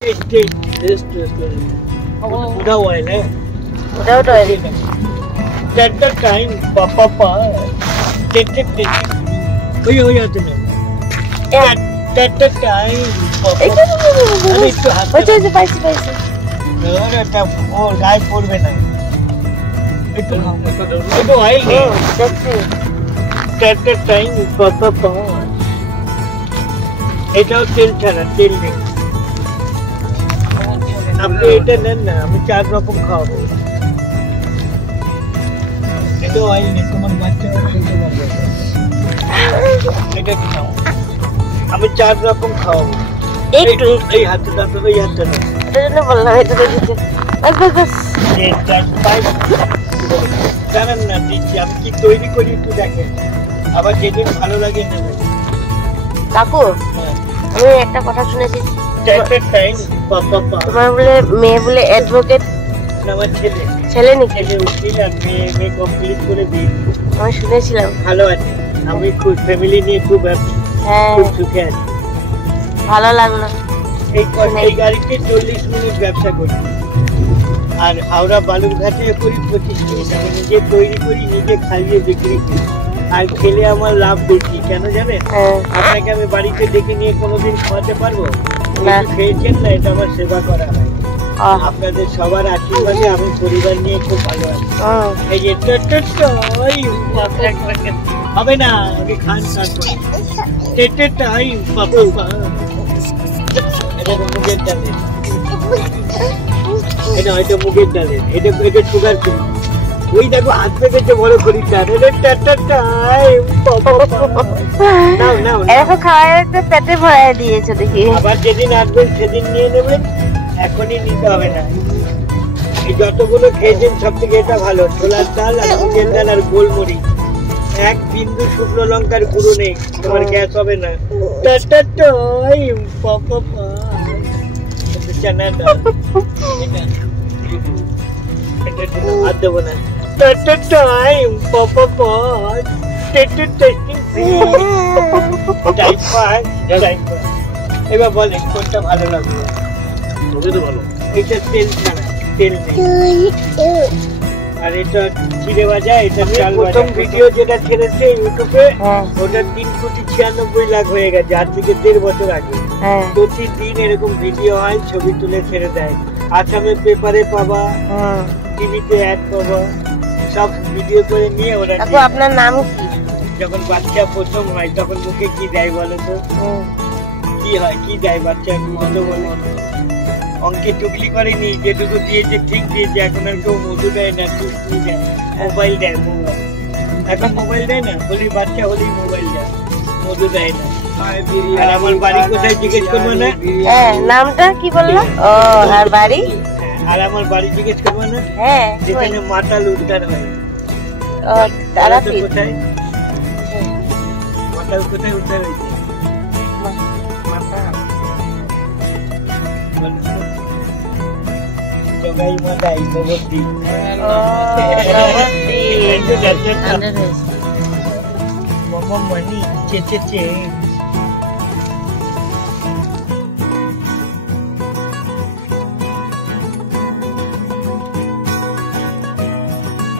पूरा ऑयल है At that time, Papa, take हो जाते हैं At that time, Papa, अरे तो हाथ पैसे अरे तब वो रायपुर में नहीं ये तो ऑयल है At that time, Papa, এটাও তেল ছাড়া তেল নেই আপনি এটা নেন না আমি 4 রকম খাওয়াবো এটা অয়েল নেই তোমার বাচ্চারা খেতে পারবে এটা খাও আমি 4 রকম খাওয়াবো একটু এই হাতে দাও এই হাতে না এটার জন্য বললাম এটা দিতে বাস জানেন না দিচ্ছি আমি কি তৈরি করি একটু দেখেন আবার যেদিন ভালো লাগে নেবেন কাকু আমি একটা কথা শুনেছি তোমার বলে মেয়ে বলে অ্যাডভোকেট আমার ছেলে নাকি ছেলে উকিল আর মেয়ে কমপ্লিট করে দিয়েছি আমি শুনেছিলাম ভালো আছে আমি খুব ফ্যামিলি নিয়ে খুব হ্যাপি খুব সুখে আছি ভালো লাগলো এই গাড়িতে 40 মিনিট ব্যবসা করি আর হাওড়া বালুরঘাটে করি 25 মিনিট আমি নিজে তৈরি করি নিজে খাইয়ে বিক্রি করি আর খেলে আমার লাভ বেশি কেন জানেন আপনাকে আমি বাড়িতে ডেকে নিয়ে কোনোদিন খাওয়াতে পারবো খেয়েছেন না এটা আমার সেবা করা হয় আপনাদের সবার আশীর্বাদে আমি পরিবার নিয়ে খুব ভালো আছি এই যে হবে না আগে খান মুগের ডালের এটা হয়তো মুগের ডালের এটা সুগার ফ্রি ওই দেখো হাত পেতে বড় করি পেটে ভরাই দিয়েছে দেখি আবার যেদিন আসবেন সেদিন নিয়ে নেবেন এখনই নিতে হবে না এই যতগুলো খেয়েছেন সব থেকে এটা ভালো ছোলার ডাল আর মুগের ডাল আর গোলমরিচ এক বিন্দু শুকনো লঙ্কার গুঁড়ো নেই তোমার গ্যাস হবে না চানার ডাল এটা হাত দেবো না এবার বলেন কোনটা ভালো লাগবে এটা তেল ছাড়া তেল নেই আর এটা চিড়ে ভাজা এটা চাল প্রথম ভিডিও যেটা ছেড়েছে ইউটিউবে ওটা 3,96,00,000 লাখ হয়ে গেছে আজ থেকে 1.5 বছর আগে প্রতিদিন এরকম ভিডিও হয় ছবি তুলে ছেড়ে দেয় আসামে পেপারে পাবা টিভিতে অ্যাড পাবা সব ভিডিও করে নিয়ে ওরা আপনার নাম কি যখন বাচ্চা প্রথম হয় তখন মুখে কি দেয় বলো তো কি হয় কি দেয় বাচ্চা মধু বলে অঙ্কে টুকলি করেনি যেটুকু দিয়েছে ঠিক দিয়েছে এখন আর কেউ মধু দেয় না টুকলি দেয় মোবাইল দেয় মোবাইল এখন মোবাইল দেয় না হলি বাচ্চা হলেই মোবাইল দেয় মধু দেয় না আর আমার বাড়ি কোথায় জিজ্ঞেস করবো না নামটা কি বললো আর বাড়ি আর আমার বাড়ি জিজ্ঞেস করবো না যেখানে মাতাল উদ্ধার হয় কোথায় মাতাল কোথায় উদ্ধার হয়েছে জগাই মাতাই নবদ্বীপ মনি চেচে